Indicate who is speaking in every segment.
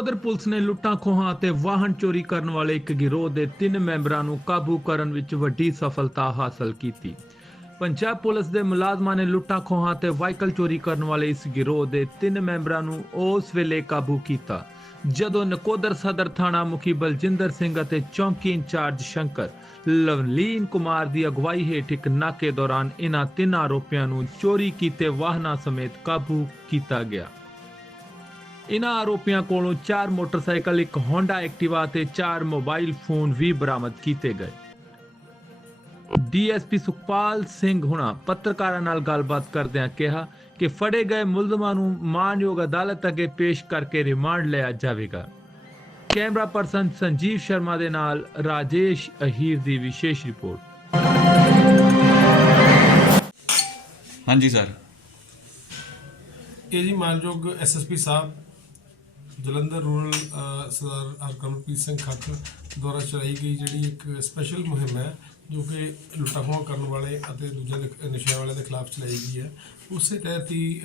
Speaker 1: Police ਨੇ ਲੁੱਟਾਂ ਖੋਹਾਂ ਅਤੇ ਵਾਹਨ ਚੋਰੀ ਕਰਨ ਵਾਲੇ ਇੱਕ ਗਿਰੋਹ ਦੇ ਤਿੰਨ ਮੈਂਬਰਾਂ ਨੂੰ ਕਾਬੂ ਕਰਨ ਵਿੱਚ ਵੱਡੀ ਸਫਲਤਾ ਹਾਸਲ ਕੀਤੀ। ਪੰਜਾਬ ਪੁਲਿਸ ਦੇ ਮੁਲਾਜ਼ਮਾਂ ਨੇ ਲੁੱਟਾਂ ਖੋਹਾਂ ਤੇ ਵਾਹੀਕਲ ਚੋਰੀ ਕਰਨ ਵਾਲੇ ਇਸ ਗਿਰੋਹ ਦੇ ਤਿੰਨ ਮੈਂਬਰਾਂ ਨੂੰ ਉਸ ਵੇਲੇ ਕਾਬੂ ਕੀਤਾ, ਜਦੋਂ ਨਕੋਦਰ ਸਦਰ ਥਾਣਾ ਮੁਖੀ ਬਲਜਿੰਦਰ ਸਿੰਘ ਅਤੇ ਚੌਂਕੀ ਇੰਚਾਰਜ ਸ਼ੰਕਰ ਲਵਲੀਨ ਕੁਮਾਰ ਦੀ ਅਗਵਾਈ ਹੇਠ ਇੱਕ ਨਾਕੇ ਦੌਰਾਨ ਇਹਨਾਂ ਤਿੰਨ ਆਰੋਪੀਆਂ ਨੂੰ ਚੋਰੀ ਕੀਤੇ ਵਾਹਨਾਂ ਸਮੇਤ ਕਾਬੂ ਕੀਤਾ ਗਿਆ। ਇਨ੍ਹਾਂ ਆਰੋਪੀਆਂ ਕੋਲੋਂ ਚਾਰ ਮੋਟਰਸਾਈਕਲ ਇੱਕ ਹੋਂਡਾ ਐਕਟਿਵਾ ਤੇ ਚਾਰ ਮੋਬਾਈਲ ਫੋਨ ਵੀ ਬਰਾਮਦ ਕੀਤੇ ਗਏ। ਡੀਐਸਪੀ ਸੁਖਪਾਲ ਸਿੰਘ ਹੁਣਾ ਪੱਤਰਕਾਰਾਂ ਨਾਲ ਗੱਲਬਾਤ ਕਰਦਿਆਂ ਕਿਹਾ ਕਿ ਫੜੇ ਗਏ ਮੁਲਜ਼ਮਾਂ ਨੂੰ ਮਾਨਯੋਗ ਅਦਾਲਤ ਅੱਗੇ ਪੇਸ਼ ਕਰਕੇ ਰਿਮਾਂਡ ਲਿਆ ਜਾਵੇਗਾ। ਕੈਮਰਾ ਪਰਸਨ ਸੰਜੀਵ ਸ਼ਰਮਾ ਦੇ ਨਾਲ ਰਾਜੇਸ਼ ਅਹੀਰ ਦੀ ਵਿਸ਼ੇਸ਼ ਰਿਪੋਰਟ।
Speaker 2: ਹਾਂਜੀ ਸਰ।
Speaker 3: ਇਹ ਜੀ ਮਾਨਯੋਗ ਐਸਐਸਪੀ ਸਾਹਿਬ ਜਲੰਧਰ ਰੂਰਲ ਸਰਦਾਰ ਹਰਕਰਮਪ੍ਰੀਤ ਸਿੰਘ ਖੱਖ ਦੁਆਰਾ ਚਲਾਈ ਗਈ ਜਿਹੜੀ ਇੱਕ ਸਪੈਸ਼ਲ ਮੁਹਿੰਮ ਹੈ, ਜੋ ਕਿ ਲੁੱਟਾਖੋਹਾਂ ਕਰਨ ਵਾਲੇ ਅਤੇ ਦੂਜਿਆਂ ਦੇ ਨਸ਼ਿਆਂ ਵਾਲਿਆਂ ਦੇ ਖਿਲਾਫ ਚਲਾਈ ਗਈ ਹੈ। ਉਸੇ ਤਹਿਤ ਹੀ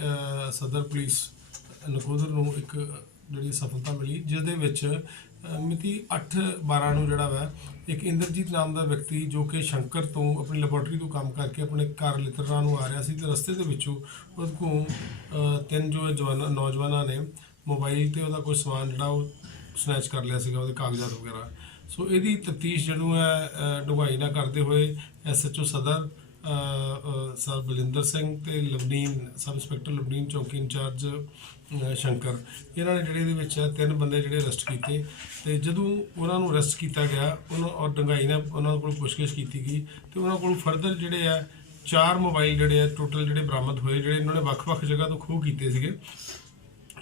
Speaker 3: ਸਦਰ ਪੁਲਿਸ ਨਕੋਦਰ ਨੂੰ ਇੱਕ ਜਿਹੜੀ ਸਫਲਤਾ ਮਿਲੀ ਜਿਸ ਦੇ ਵਿੱਚ ਮਿਤੀ 8/12 ਨੂੰ ਜਿਹੜਾ ਵਾ, ਇੱਕ ਇੰਦਰਜੀਤ ਨਾਮ ਦਾ ਵਿਅਕਤੀ ਜੋ ਕਿ ਸ਼ੰਕਰ ਤੋਂ ਆਪਣੀ ਲੈਬੋਰਟਰੀ ਤੋਂ ਕੰਮ ਕਰਕੇ ਆਪਣੇ ਘਰ ਲਿਤਰਾ ਨੂੰ ਆ ਰਿਹਾ ਸੀ ਤੇ ਰਸਤੇ ਦੇ ਵਿੱਚੋਂ ਉਹਦੇ ਕੋਲ ਤਿੰਨ ਜੋ ਜਵਾਨਾਂ, ਨੌਜਵਾਨਾਂ ਨੇ ਮੋਬਾਈਲ ਤੇ ਉਹਦਾ ਕੋਈ ਸਮਾਨ ਜਿਹੜਾ ਉਹ ਸਨੈਚ ਕਰ ਲਿਆ ਸੀਗਾ ਉਹਦੇ ਕਾਗਜ਼ਾਤ ਵਗੈਰਾ। ਸੋ ਇਹਦੀ ਤਫਤੀਸ਼ ਜਦੋਂ ਹੈ ਅ, ਡੂੰਘਾਈ ਨਾਲ ਕਰਦੇ ਹੋਏ ਐਸਐਚਓ ਸਦਰ ਅ, ਅ, ਸਰ ਬਲਿੰਦਰ ਸਿੰਘ ਤੇ ਲਵਨੀਨ ਸਬ ਇੰਸਪੈਕਟਰ ਲਵਨੀਨ ਚੌਕੀ ਇੰਚਾਰਜ ਸ਼ੰਕਰ। ਇਹਨਾਂ ਨੇ ਜਿਹੜੇ ਇਹਦੇ ਵਿੱਚ ਤਿੰਨ ਬੰਦੇ ਜਿਹੜੇ ਅਰੈਸਟ ਕੀਤੇ। ਤੇ ਜਦੋਂ ਉਹਨਾਂ ਨੂੰ ਅਰੈਸਟ ਕੀਤਾ ਗਿਆ ਉਹਨਾਂ ਔਰ ਡੰਗਾਈ ਨਾਲ ਉਹਨਾਂ ਕੋਲ ਪੁੱਛਗਿੱਛ ਕੀਤੀ ਗਈ। ਤੇ ਉਹਨਾਂ ਕੋਲ ਫਰਦਰ ਜਿਹੜੇ ਆ ਚਾਰ ਮੋਬਾਈਲ ਜਿਹੜੇ ਆ ਟੋਟਲ ਜਿਹੜੇ ਬਰਾਮਦ ਹੋਏ ਜਿਹੜੇ ਇਹਨਾਂ ਨੇ ਵੱਖ-ਵੱਖ ਜਗ੍ਹਾ ਤੋਂ ਖੋਹ ਕੀਤੇ ਸੀਗੇ।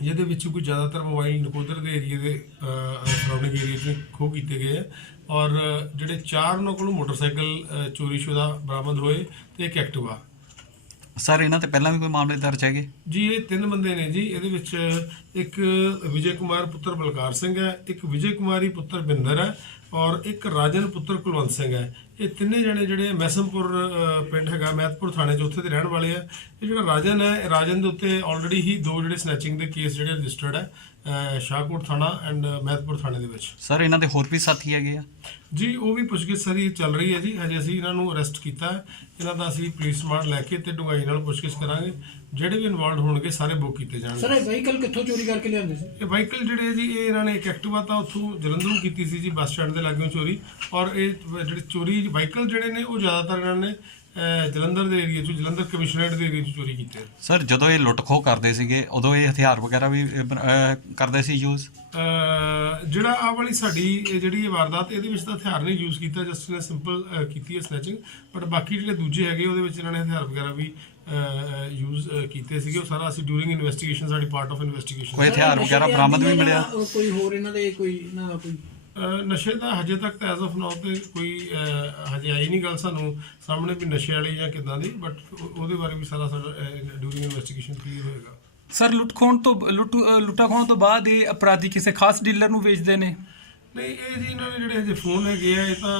Speaker 3: ਜਿਹਦੇ ਵਿੱਚ ਕੋਈ ਜ਼ਿਆਦਾਤਰ ਮੋਬਾਈਲ ਨਕੋਦਰ ਦੇ ਏਰੀਆ ਦੇ ਸਰਾਊਂਡਿੰਗ ਏਰੀਆ 'ਚ ਖੋਹ ਕੀਤੇ ਗਏ ਆ। ਔਰ ਜਿਹੜੇ ਚਾਰ ਉਹਨਾਂ ਕੋਲੋਂ ਮੋਟਰਸਾਈਕਲ ਅ, ਚੋਰੀਸ਼ੁਦਾ ਬਰਾਮਦ ਹੋਏ ਤੇ ਇੱਕ ਐਕਟਿਵਾ
Speaker 2: ਸਰ ਇਹਨਾਂ ਤੇ ਪਹਿਲਾਂ ਵੀ ਕੋਈ ਮਾਮਲੇ ਦਰਜ ਹੈਗੇ?
Speaker 3: ਜੀ ਇਹ ਤਿੰਨ ਬੰਦੇ ਨੇ ਜੀ। ਇਹਦੇ ਵਿੱਚ ਇੱਕ ਵਿਜੇ ਕੁਮਾਰ ਪੁੱਤਰ ਬਲਕਾਰ ਸਿੰਘ ਹੈ ਇੱਕ ਵਿਜੇ ਕੁਮਾਰੀ ਪੁੱਤਰ ਬਿੰਦਰ ਹੈ ਔਰ ਇੱਕ ਰਾਜਨ ਪੁੱਤਰ ਕੁਲਵੰਤ ਸਿੰਘ ਹੈ। ਇਹ ਤਿੰਨੇ ਜਣੇ ਜਿਹੜੇ ਮੈਸਮਪੁਰ ਅ, ਪਿੰਡ ਹੈਗਾ ਮਹਿਤਪੁਰ ਥਾਣੇ 'ਚ ਉੱਥੇ ਦੇ ਰਹਿਣ ਵਾਲੇ ਆ। ਇਹ ਜਿਹੜਾ ਰਾਜਨ ਹੈ ਇਹ ਰਾਜਨ ਦੇ ਉੱਤੇ ਆਲਰੇਡੀ ਹੀ ਦੋ ਜਿਹੜੇ ਸਨੈਚਿੰਗ ਦੇ ਕੇਸ ਜਿਹੜੇ ਰਜਿਸਟਰਡ ਹੈ ਸ਼ਾਹਕੋਟ ਥਾਣਾ ਐਂਡ ਮਹਿਤਪੁਰ ਥਾਣੇ ਦੇ ਵਿੱਚ।
Speaker 2: ਸਰ ਇਹਨਾਂ ਦੇ ਹੋਰ ਵੀ ਸਾਥੀ ਹੈਗੇ ਆ?
Speaker 3: ਜੀ ਉਹ ਵੀ ਪੁੱਛਗਿੱਛ ਸਾਰੀ ਚੱਲ ਰਹੀ ਹੈ ਜੀ। ਹਜੇ ਅਸੀਂ ਇਹਨਾਂ ਨੂੰ ਅਰੈਸਟ ਕੀਤਾ। ਇਹਨਾਂ ਦਾ ਅਸੀਂ ਪੁਲਿਸ ਰਿਮਾਂਡ ਲੈ ਕੇ ਤੇ ਡੂੰਘਾਈ ਨਾਲ ਪੁੱਛਗਿੱਛ ਕਰਾਂਗੇ। ਜਿਹੜੇ ਵੀ ਇਨਵੋਲਡ ਹੋਣਗੇ ਸਾਰੇ ਬੁੱਕ ਕੀਤੇ
Speaker 4: ਸਰ
Speaker 3: ਜਾਣਗੇ
Speaker 4: ਇਹ ਵਹੀਕਲ ਕਿੱਥੋਂ ਚੋਰੀ ਕਰਕੇ ਲਿਆਉਂਦੇ ਸੀ
Speaker 3: ਇਹ ਵਾਹੀਕਲ ਜਿਹੜੇ ਜੀ ਇਹ ਇਹਨਾਂ ਨੇ ਇੱਕ ਐਕਟਿਵਾ ਤਾਂ ਉੱਥੋਂ ਜਲੰਧਰੋਂ ਕੀਤੀ ਸੀ ਜੀ ਬੱਸ ਸਟੈਂਡ ਦੇ ਲਾਗਿਓਂ ਚੋਰੀ। ਔਰ ਇਹ ਜਿਹੜੇ ਚੋਰੀ ਵਾਹੀਕਲ ਜਿਹੜੇ ਨੇ ਉਹ ਜ਼ਿਆਦਾਤਰ ਇਹਨਾਂ ਨੇ ਅਹ, ਜਲੰਧਰ ਦੇ ਏਰੀਆ 'ਚੋਂ ਜਲੰਧਰ ਕਮਿਸ਼ਨਰੇਟ ਦੇ ਏਰੀਆ 'ਚੋਂ ਚੋਰੀ ਕੀਤੇ
Speaker 2: ਸਰ ਜਦੋਂ ਇਹ ਲੁੱਟ ਖੋਹ ਕਰਦੇ ਸੀਗੇ ਉਦੋਂ ਇਹ ਹਥਿਆਰ ਵਗੈਰਾ ਵੀ ਅਹ, ਬ- ਅਹ, ਕਰਦੇ ਸੀ ਯੂਜ਼
Speaker 3: ਅਹ, ਜਿਹੜਾ ਆ ਵਾਲੀ ਸਾਡੀ ਇਹ ਜਿਹੜੀ ਇਹ ਵਾਰਦਾਤ ਇਹਦੇ ਵਿੱਚ ਤਾਂ ਹਥਿਆਰ ਨਹੀਂ ਯੂਜ਼ ਕੀਤਾ ਜਸਟ ਨੇ ਸਿੰਪਲ ਕੀਤੀ ਹੈ ਸਨੈਚਿੰਗ ਬਟ ਬਾਕੀ ਜਿਹੜੇ ਦੂਜੇ ਹੈਗੇ ਉਹਦੇ ਵਿੱਚ ਇਹਨਾਂ ਨੇ ਹਥਿਆਰ ਵਗੈਰਾ ਵੀ ਯੂਜ਼ ਕੀਤੇ ਸੀਗੇ ਉਹ ਸਾਰਾ ਅਸੀਂ ਡੂਰਿੰਗ ਇਨਵੈਸਟੀਗੇਸ਼ਨ ਸਾਡੀ ਪਾਰਟ ਆਫ ਇਨਵੈਸਟੀਗੇਸ਼ਨ
Speaker 2: ਕੋਈ ਹਥਿਆਰ ਵਗੈਰਾ ਬਰਾਮਦ ਵੀ ਮਿਲਿਆ?
Speaker 4: ਕੋਈ ਹੋਰ ਇਹਨਾਂ ਦੇ ਕੋਈ ਇਹਨਾਂ ਦਾ ਕੋਈ?
Speaker 3: ਨਸ਼ੇ ਦਾ ਹਜੇ ਤੱਕ ਤਾਂ ਐਜ਼ ਆਫ ਨਾਓ ਤੇ ਕੋਈ ਹਜੇ ਆਈ ਨਹੀਂ ਗੱਲ ਸਾਨੂੰ। ਸਾਹਮਣੇ ਵੀ ਨਸ਼ੇ ਵਾਲੀ ਜਾਂ ਕਿਦਾਂ ਦੀ ਬਟ ਉਹਦੇ ਬਾਰੇ ਵੀ ਸਾਰਾ ਸਾਡਾ ਡੂਰਿੰਗ ਇਨਵੈਸਟੀਗੇਸ਼ਨ ਕਲੀਅਰ ਹੋਏਗਾ।
Speaker 5: ਸਰ ਲੁੱਟ ਖੋਣ ਤੋਂ ਲੁੱਟ ਅ, ਲੁੱਟਾ ਖੋਣ ਤੋਂ ਬਾਅਦ ਇਹ ਅਪਰਾਧੀ ਕਿਸੇ ਖਾਸ ਡੀਲਰ ਨੂੰ ਵੇਚਦੇ ਨੇ?
Speaker 3: ਨਹੀਂ ਇਹ ਜੀ ਇਹਨਾਂ ਨੇ ਜਿਹੜੇ ਹਜੇ ਫੋਨ ਹੈਗੇ ਆ ਇਹ ਤਾਂ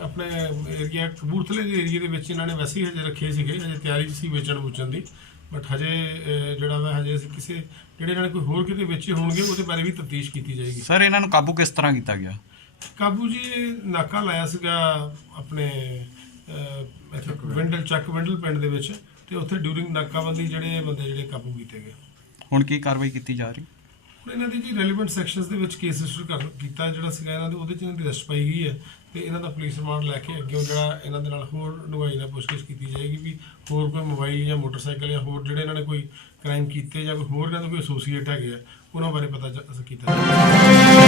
Speaker 3: ਆਪਣੇ ਏਰੀਆ ਕਬੂਰਥਲੇ ਦੇ ਏਰੀਆ ਦੇ ਵਿੱਚ ਇਹਨਾਂ ਨੇ ਵੈਸੇ ਹੀ ਹਜੇ ਰੱਖੇ ਸੀਗੇ ਹਜੇ ਤਿਆਰੀ ਸੀ ਵੇਚਣ ਵੂਚਣ ਦੀ ਬਟ ਹਜੇ ਜਿਹੜਾ ਵਾ ਹਜੇ ਅਸੀਂ ਕਿਸੇ ਜਿਹੜੇ ਇਹਨਾਂ ਨੇ ਕੋਈ ਹੋਰ ਕਿਤੇ ਵੇਚੇ ਹੋਣਗੇ ਉਹਦੇ ਬਾਰੇ ਵੀ ਤਫਤੀਸ਼ ਕੀਤੀ ਜਾਏਗੀ।
Speaker 2: ਸਰ ਇਹਨਾਂ ਨੂੰ ਕਾਬੂ ਕਿਸ ਤਰ੍ਹਾਂ ਕੀਤਾ ਗਿਆ?
Speaker 3: ਕਾਬੂ ਜੀ ਨਾਕਾ ਲਾਇਆ ਸੀਗਾ ਆਪਣੇ ਵਿੰਡਲ। ਚੱਕ ਵਿੰਡਲ ਪਿੰਡ ਦੇ ਵਿੱਚ ਤੇ ਉੱਥੇ ਡਿਊਰਿੰਗ ਨਾਕਾਬੰਦੀ ਜਿਹੜੇ ਬੰਦੇ ਜਿਹੜੇ ਕਾਬੂ ਕੀਤੇ ਗਏ।
Speaker 2: ਹੁਣ ਕੀ ਕਾਰਵਾਈ ਕੀਤੀ ਜਾ ਰਹੀ?
Speaker 3: ਹੁਣ ਇਹਨਾਂ ਦੀ ਜੀ ਰੈਲੇਵੈਂਟ ਸੈਕਸ਼ਨਸ ਦੇ ਵਿੱਚ ਕੇਸ ਰਜਿਸਟਰ ਕਰ ਕੀਤਾ, ਜਿਹੜਾ ਸੀਗਾ ਇਹਨਾਂ ਦੇ, ਉਹਦੇ ਚ ਇਹਨਾਂ ਦੀ ਅਰੈਸਟ ਪਾਈ ਗਈ ਹੈ ਤੇ ਇਹਨਾਂ ਦਾ ਪੁਲਿਸ ਰਿਮਾਂਡ ਲੈ ਕੇ ਅੱਗੇ ਜਿਹੜਾ ਇਹਨਾਂ ਦੇ ਨਾਲ ਹੋਰ ਡੂੰਘਾਈ ਨਾਲ ਪੁੱਛਗਿੱਛ ਕੀਤੀ ਜਾਏਗੀ ਵੀ ਹੋਰ ਕੋਈ ਮੋਬਾਈਲ ਜਾਂ ਮੋਟਰਸਾਈਕਲ ਜਾਂ ਹੋਰ ਜਿਹੜੇ ਇਹਨਾਂ ਨੇ ਕੋਈ ਕ੍ਰਾਈਮ ਕੀਤੇ ਜਾਂ ਕੋਈ ਹੋਰ ਇਹਨਾਂ ਦਾ ਕੋਈ ਐਸੋਸੀਏਟ ਹੈਗੇ ਆ, ਉਹਨਾਂ ਬਾਰੇ ਪਤਾ ਕੀਤਾ ਜਾਏਗਾ।